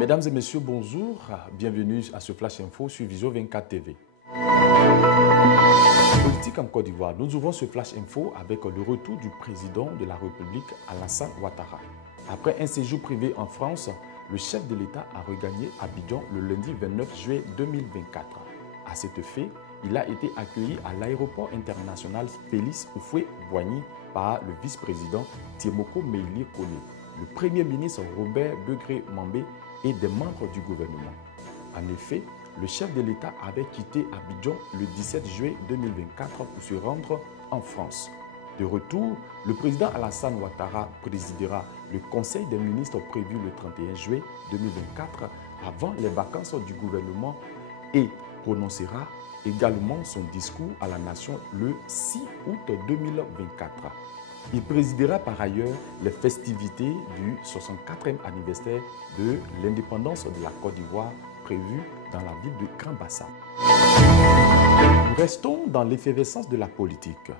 Mesdames et messieurs, bonjour. Bienvenue à ce Flash Info sur Vision 24 TV. Politique en Côte d'Ivoire. Nous ouvrons ce Flash Info avec le retour du président de la République, Alassane Ouattara. Après un séjour privé en France, le chef de l'État a regagné Abidjan le lundi 29 juillet 2024. À cet effet, il a été accueilli à l'aéroport international Félix Houphouët-Boigny par le vice-président Tiemoko Meïlie Koné, le premier ministre Robert Begré-Mambé et des membres du gouvernement. En effet, le chef de l'État avait quitté Abidjan le 17 juillet 2024 pour se rendre en France. De retour, le président Alassane Ouattara présidera le Conseil des ministres prévu le 31 juillet 2024 avant les vacances du gouvernement et prononcera également son discours à la nation le 6 août 2024. Il présidera par ailleurs les festivités du 64e anniversaire de l'indépendance de la Côte d'Ivoire prévues dans la ville de Grand-Bassam. Nous restons dans l'effervescence de la politique.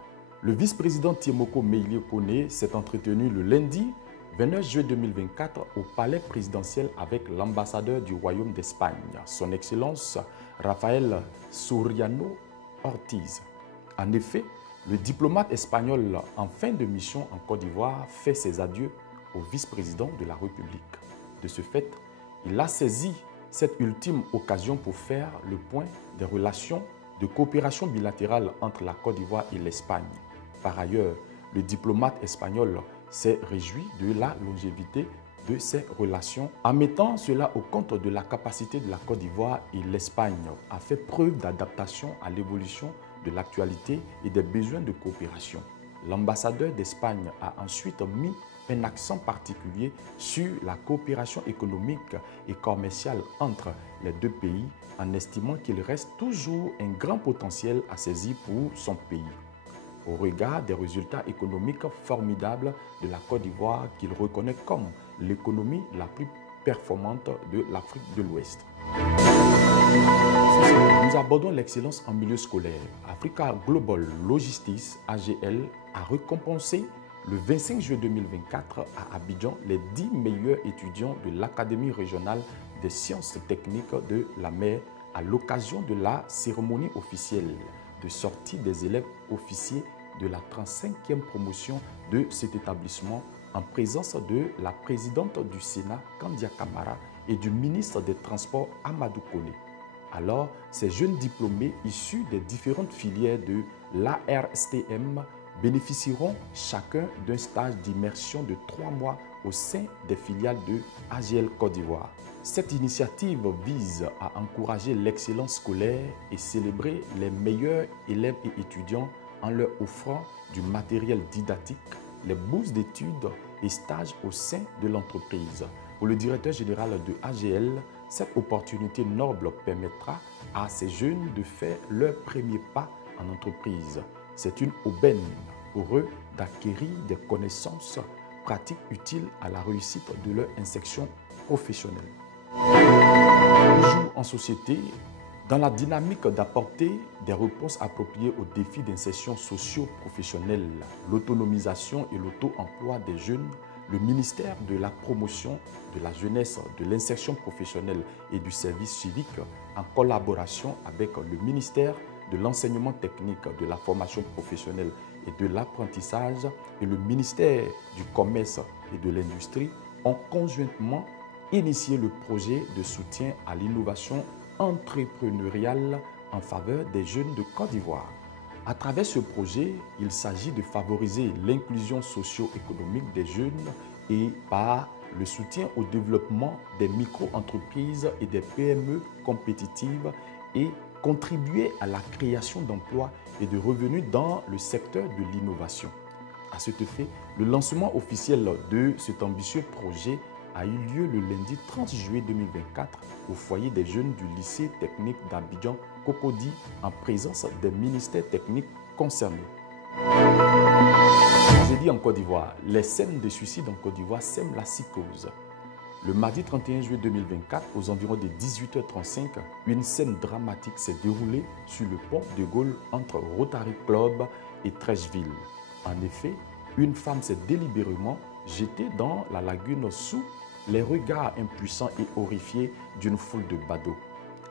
Le vice-président Tiemoko Meïlie Koné s'est entretenu le lundi 29 juillet 2024 au palais présidentiel avec l'ambassadeur du Royaume d'Espagne, son Excellence Rafael Soriano Ortiz. En effet, le diplomate espagnol en fin de mission en Côte d'Ivoire fait ses adieux au vice-président de la République. De ce fait, il a saisi cette ultime occasion pour faire le point des relations de coopération bilatérale entre la Côte d'Ivoire et l'Espagne. Par ailleurs, le diplomate espagnol s'est réjoui de la longévité de ces relations en mettant cela au compte de la capacité de la Côte d'Ivoire et l'Espagne à faire preuve d'adaptation à l'évolution de l'actualité et des besoins de coopération. L'ambassadeur d'Espagne a ensuite mis un accent particulier sur la coopération économique et commerciale entre les deux pays en estimant qu'il reste toujours un grand potentiel à saisir pour son pays. Au regard des résultats économiques formidables de la Côte d'Ivoire qu'il reconnaît comme l'économie la plus performante de l'Afrique de l'Ouest. Nous abordons l'excellence en milieu scolaire. Africa Global Logistics, AGL, a récompensé le 25 juillet 2024 à Abidjan les 10 meilleurs étudiants de l'Académie régionale des sciences techniques de la mer à l'occasion de la cérémonie officielle de sortie des élèves officiers de la 35e promotion de cet établissement en présence de la présidente du Sénat, Kandia Camara, et du ministre des Transports, Amadou Koné. Alors, ces jeunes diplômés issus des différentes filières de l'ARSTM bénéficieront chacun d'un stage d'immersion de 3 mois au sein des filiales de AGL Côte d'Ivoire. Cette initiative vise à encourager l'excellence scolaire et célébrer les meilleurs élèves et étudiants en leur offrant du matériel didactique, les bourses d'études et stages au sein de l'entreprise. Pour le directeur général de AGL, cette opportunité noble permettra à ces jeunes de faire leur premier pas en entreprise. C'est une aubaine pour eux d'acquérir des connaissances pratiques utiles à la réussite de leur insertion professionnelle. Toujours en société, dans la dynamique d'apporter des réponses appropriées aux défis d'insertion socio-professionnelle, l'autonomisation et l'auto-emploi des jeunes, le ministère de la Promotion de la jeunesse, de l'insertion professionnelle et du service civique, en collaboration avec le ministère de l'enseignement technique, de la formation professionnelle et de l'apprentissage et le ministère du Commerce et de l'Industrie, ont conjointement initié le projet de soutien à l'innovation entrepreneuriale en faveur des jeunes de Côte d'Ivoire. À travers ce projet, il s'agit de favoriser l'inclusion socio-économique des jeunes et par le soutien au développement des micro-entreprises et des PME compétitives et contribuer à la création d'emplois et de revenus dans le secteur de l'innovation. À cet effet, le lancement officiel de cet ambitieux projet a eu lieu le lundi 30 juillet 2024 au foyer des jeunes du lycée technique d'Abidjan Cocody en présence des ministères techniques concernés. J'ai dit en Côte d'Ivoire, les scènes de suicide en Côte d'Ivoire sèment la psychose. Le mardi 31 juillet 2024, aux environs de 18h35, une scène dramatique s'est déroulée sur le pont de Gaulle entre Rotary Club et Trècheville. En effet, une femme s'est délibérément jetée dans la lagune sous les regards impuissants et horrifiés d'une foule de badauds.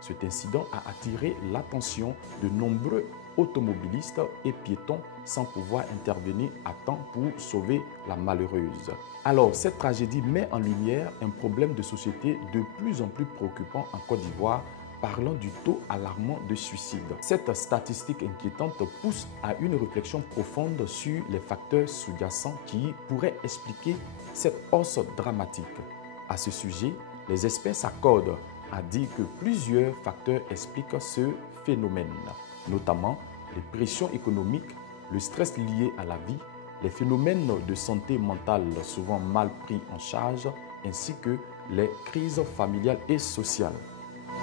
Cet incident a attiré l'attention de nombreux automobilistes et piétons sans pouvoir intervenir à temps pour sauver la malheureuse. Alors, cette tragédie met en lumière un problème de société de plus en plus préoccupant en Côte d'Ivoire, parlant du taux alarmant de suicide. Cette statistique inquiétante pousse à une réflexion profonde sur les facteurs sous-jacents qui pourraient expliquer cette hausse dramatique. À ce sujet, les experts s'accordent à dire que plusieurs facteurs expliquent ce phénomène, notamment les pressions économiques, le stress lié à la vie, les phénomènes de santé mentale souvent mal pris en charge, ainsi que les crises familiales et sociales.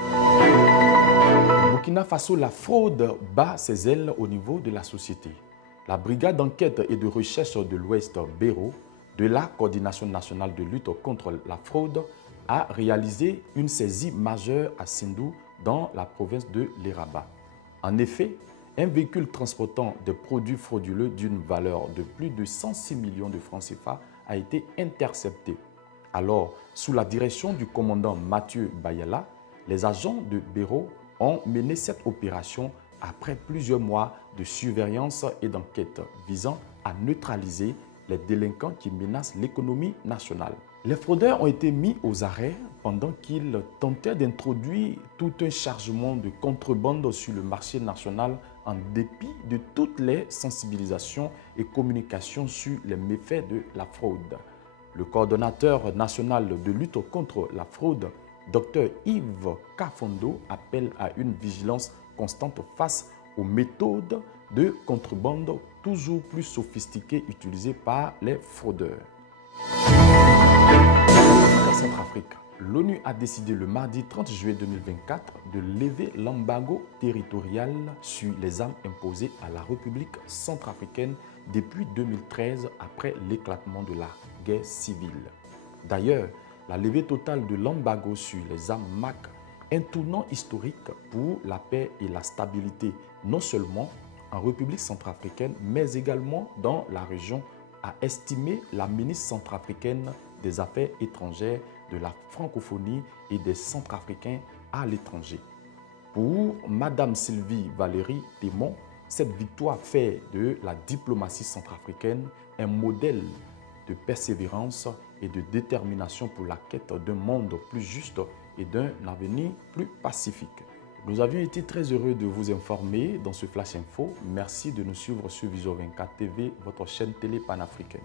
Au Burkina Faso, la fraude bat ses ailes au niveau de la société. La brigade d'enquête et de recherche de l'Ouest Béro de la Coordination nationale de lutte contre la fraude a réalisé une saisie majeure à Sindou dans la province de l'Eraba. En effet, un véhicule transportant des produits frauduleux d'une valeur de plus de 106 millions de francs CFA a été intercepté. Alors, sous la direction du commandant Mathieu Bayala, les agents de Béro ont mené cette opération après plusieurs mois de surveillance et d'enquête visant à neutraliser les délinquants qui menacent l'économie nationale. Les fraudeurs ont été mis aux arrêts pendant qu'ils tentaient d'introduire tout un chargement de contrebande sur le marché national en dépit de toutes les sensibilisations et communications sur les méfaits de la fraude. Le coordonnateur national de lutte contre la fraude, Dr Yves Kafondo, appelle à une vigilance constante face aux méthodes de contrebande toujours plus sophistiquées utilisées par les fraudeurs. En Centrafrique, l'ONU a décidé le mardi 30 juillet 2024 de lever l'embargo territorial sur les armes imposées à la République centrafricaine depuis 2013 après l'éclatement de la guerre civile. D'ailleurs, la levée totale de l'embargo sur les armes marque un tournant historique pour la paix et la stabilité, non seulement en République centrafricaine, mais également dans la région, a estimé la ministre centrafricaine des Affaires étrangères, de la francophonie et des Centrafricains à l'étranger. Pour Mme Sylvie Valérie Témon, cette victoire fait de la diplomatie centrafricaine un modèle de persévérance et de détermination pour la quête d'un monde plus juste et d'un avenir plus pacifique. Nous avions été très heureux de vous informer dans ce Flash Info. Merci de nous suivre sur Vision 24 TV, votre chaîne télé panafricaine.